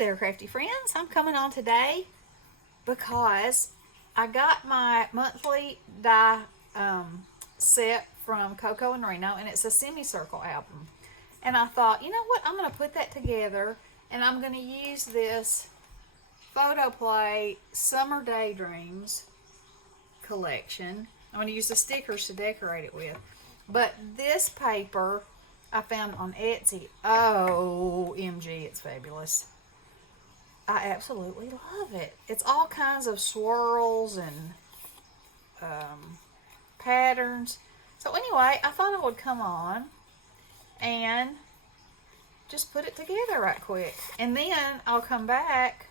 there, crafty friends. I'm coming on today because I got my monthly die set from Coco and Reno, and it's a semicircle album. And I thought, you know what? I'm going to put that together, and I'm going to use this Photo Play Summer Daydreams collection. I'm going to use the stickers to decorate it with. But this paper I found on Etsy. OMG, it's fabulous. I absolutely love it. It's all kinds of swirls and patterns. So anyway, I thought I would come on and just put it together right quick. And then I'll come back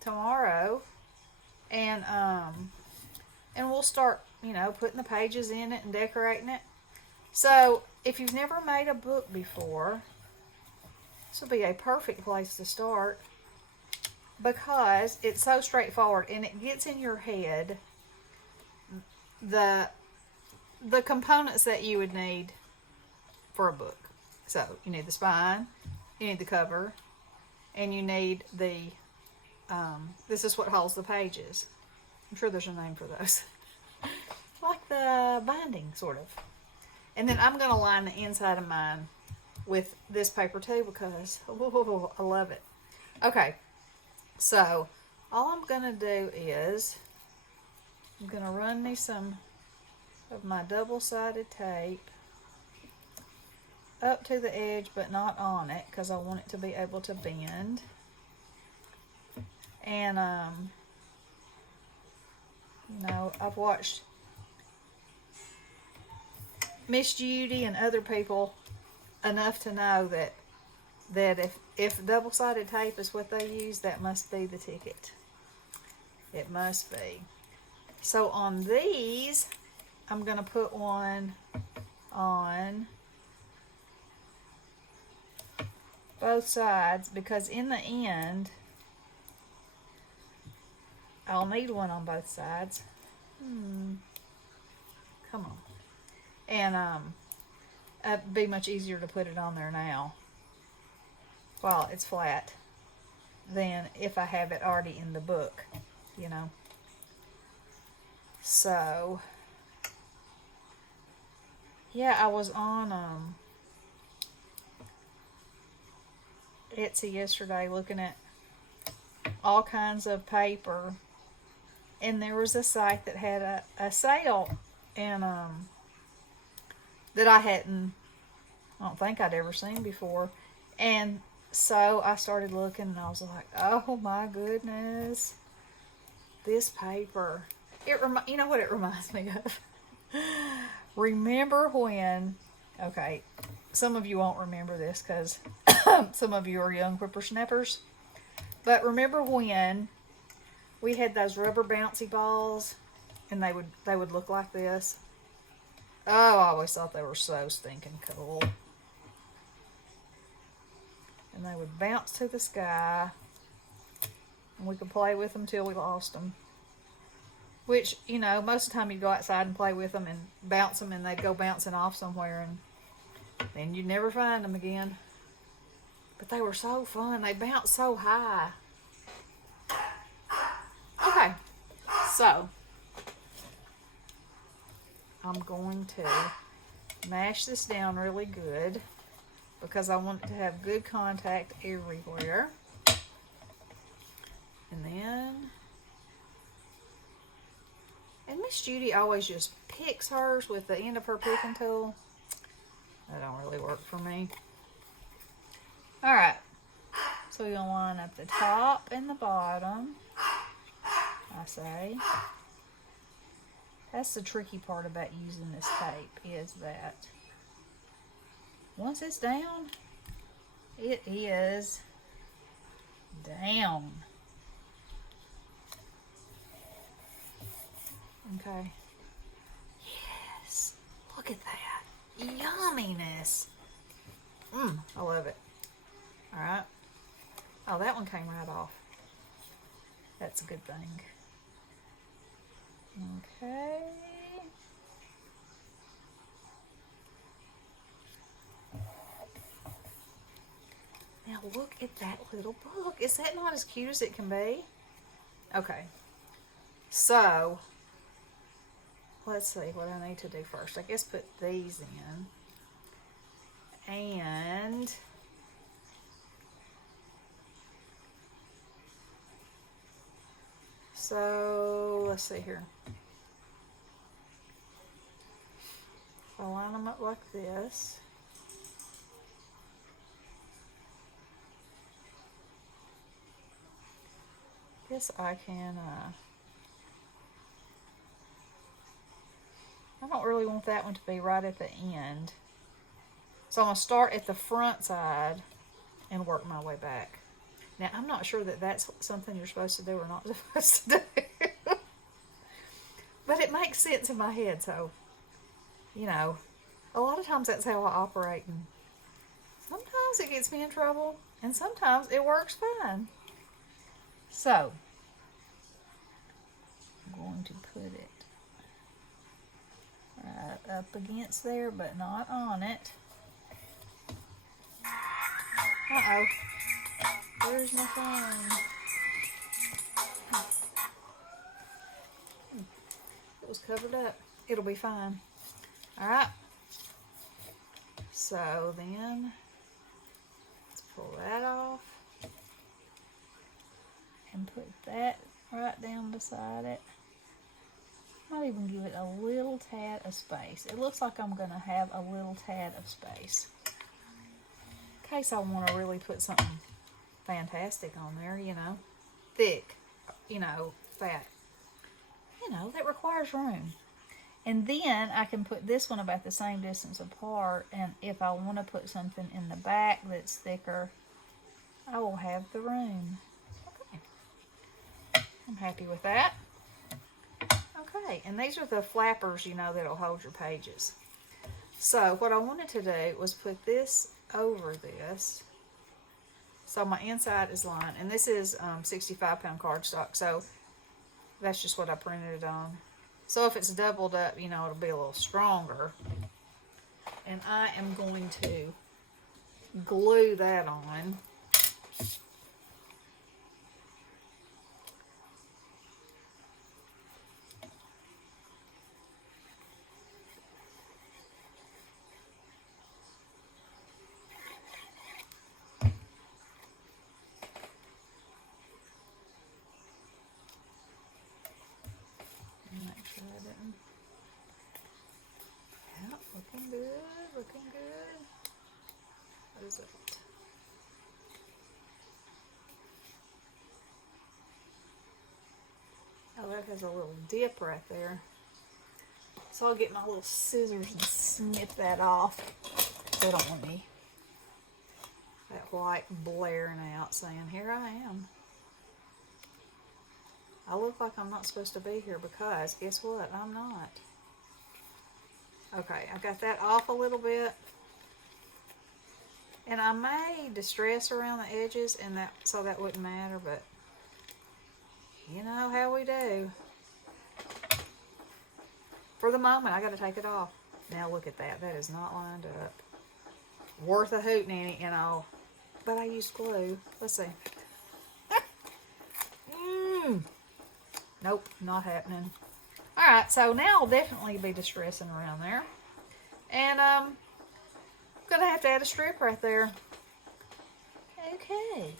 tomorrow and we'll start, putting the pages in it and decorating it. So if you've never made a book before, this will be a perfect place to start because it's so straightforward and it gets in your head the components that you would need for a book. So you need the spine, you need the cover, and you need the this is what holds the pages. I'm sure there's a name for those. Like the binding, sort of. And then I'm going to line the inside of mine with this paper too because I love it. Okay, so all I'm going to do is I'm going to run me some of my double-sided tape up to the edge but not on it because I want it to be able to bend. And I've watched Miss Judy and other people enough to know that if double-sided tape is what they use, that must be the ticket. It must be. So on these, I'm going to put one on both sides because in the end, I'll need one on both sides. Come on. And it'd be much easier to put it on there now while it's flat than if I have it already in the book, So, yeah, I was on Etsy yesterday looking at all kinds of paper, and there was a site that had a sale, and that I don't think I'd ever seen before. And so I started looking and I was like, oh my goodness, this paper. You know what it reminds me of? Remember when, okay, some of you won't remember this because some of you are young whippersnappers, but remember when we had those rubber bouncy balls and they would look like this? Oh, I always thought they were so stinking cool. And they would bounce to the sky. And we could play with them till we lost them. Which, most of the time you'd go outside and play with them and bounce them and they'd go bouncing off somewhere. And then you'd never find them again. But they were so fun. They bounced so high. Okay. So I'm going to mash this down really good because I want it to have good contact everywhere. And Miss Judy always just picks hers with the end of her picking tool. That don't really work for me. Alright, so you'll line up the top and the bottom, I say. That's the tricky part about using this tape, is that once it's down, it is down. Okay. Yes, look at that. Yumminess. I love it. Alright. Oh, that one came right off. That's a good thing. Okay. Now look at that little book. Is that not as cute as it can be? Okay. So, let's see what I need to do first. I guess put these in. And so, let's see here. I'll line them up like this. Guess I can, I don't really want that one to be right at the end. So I'm going to start at the front side and work my way back. Now, I'm not sure that that's something you're supposed to do or not supposed to do. But it makes sense in my head, so, you know, a lot of times that's how I operate. And sometimes it gets me in trouble, and sometimes it works fine. So, I'm going to put it right up against there, but not on it. Uh-oh. Where's my phone? It was covered up. It'll be fine. Alright. So then, let's pull that off. And put that right down beside it. Might even give it a little tad of space. It looks like I'm going to have a little tad of space. In case I want to really put something fantastic on there, you know. Thick, you know, fat. You know, that requires room. And then I can put this one about the same distance apart. And if I want to put something in the back that's thicker, I will have the room. Okay. I'm happy with that. Okay, and these are the flappers, you know, that'll hold your pages. So what I wanted to do was put this over this. So my inside is lined, and this is 65-pound cardstock, so that's just what I printed it on. So if it's doubled up, you know, it'll be a little stronger. And I am going to glue that on. Looking good, looking good. What is it? Oh, that has a little dip right there. So I'll get my little scissors and snip that off. They don't want me that white blaring out saying, here I am. I look like I'm not supposed to be here because guess what? I'm not. Okay, I got that off a little bit. And I may distress around the edges and that so that wouldn't matter, but you know how we do. For the moment, I got to take it off. Now look at that. That is not lined up. Worth a hootenanny, you know. But I used glue. Let's see. Nope, not happening. Alright, so now I'll definitely be distressing around there. And I'm going to have to add a strip right there. Okay.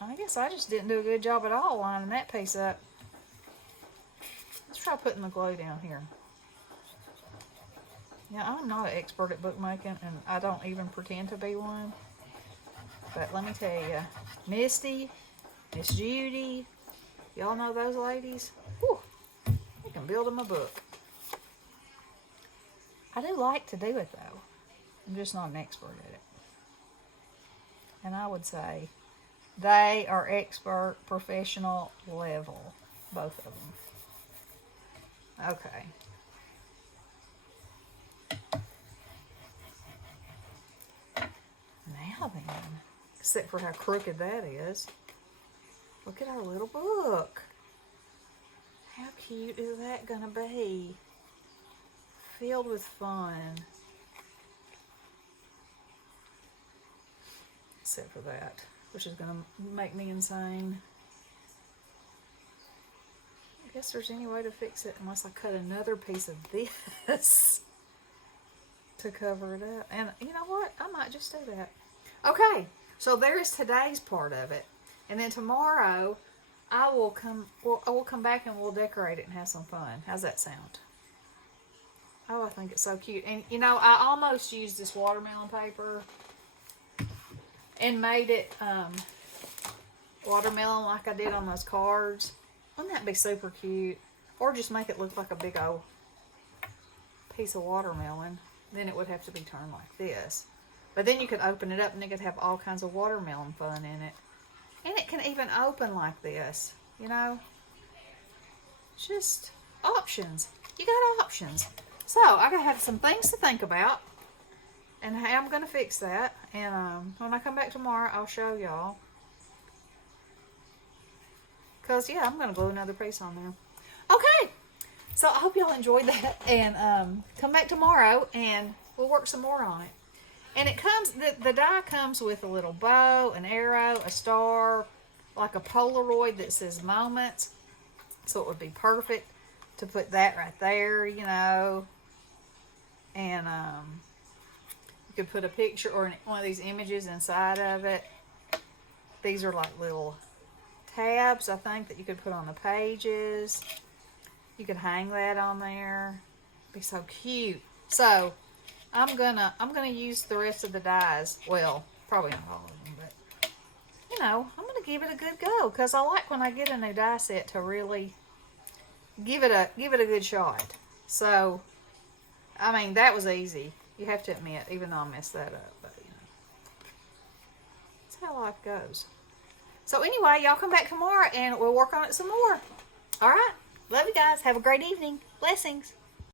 I guess I just didn't do a good job at all lining that piece up. Let's try putting the glue down here. Yeah, I'm not an expert at bookmaking, and I don't even pretend to be one. But let me tell you, Misty, Miss Judy, y'all know those ladies? Whew, you can build them a book. I do like to do it, though. I'm just not an expert at it. And I would say they are expert, professional level, both of them. Okay. Now then, except for how crooked that is, look at our little book. How cute is that going to be? Filled with fun. except for that, which is going to make me insane. I guess there's any way to fix it unless I cut another piece of this to cover it up. And you know what? I might just do that. Okay, so there's today's part of it. And then tomorrow, I will come back and we'll decorate it and have some fun. How's that sound? Oh, I think it's so cute. And, you know, I almost used this watermelon paper and made it watermelon like I did on those cards. Wouldn't that be super cute? Or just make it look like a big old piece of watermelon. Then it would have to be turned like this. But then you could open it up and it could have all kinds of watermelon fun in it. And it can even open like this, you know. Just options. You got options. So, I gotta have some things to think about. And how I'm gonna fix that. And when I come back tomorrow, I'll show y'all. Because, yeah, I'm going to glue another piece on there. Okay. So, I hope y'all enjoyed that. And come back tomorrow and we'll work some more on it. And it comes, the die comes with a little bow, an arrow, a star, like a Polaroid that says moments. So, it would be perfect to put that right there, you know. And you could put a picture or one of these images inside of it. These are like little tabs, I think, that you could put on the pages. You could hang that on there. Be so cute. So I'm gonna use the rest of the dies. Well, probably not all of them, but you know, I'm gonna give it a good go because I like when I get a new die set to really give it a good shot. So I mean, that was easy. You have to admit, even though I messed that up, but you know, that's how life goes. So anyway, y'all come back tomorrow and we'll work on it some more. All right. Love you guys. Have a great evening. Blessings.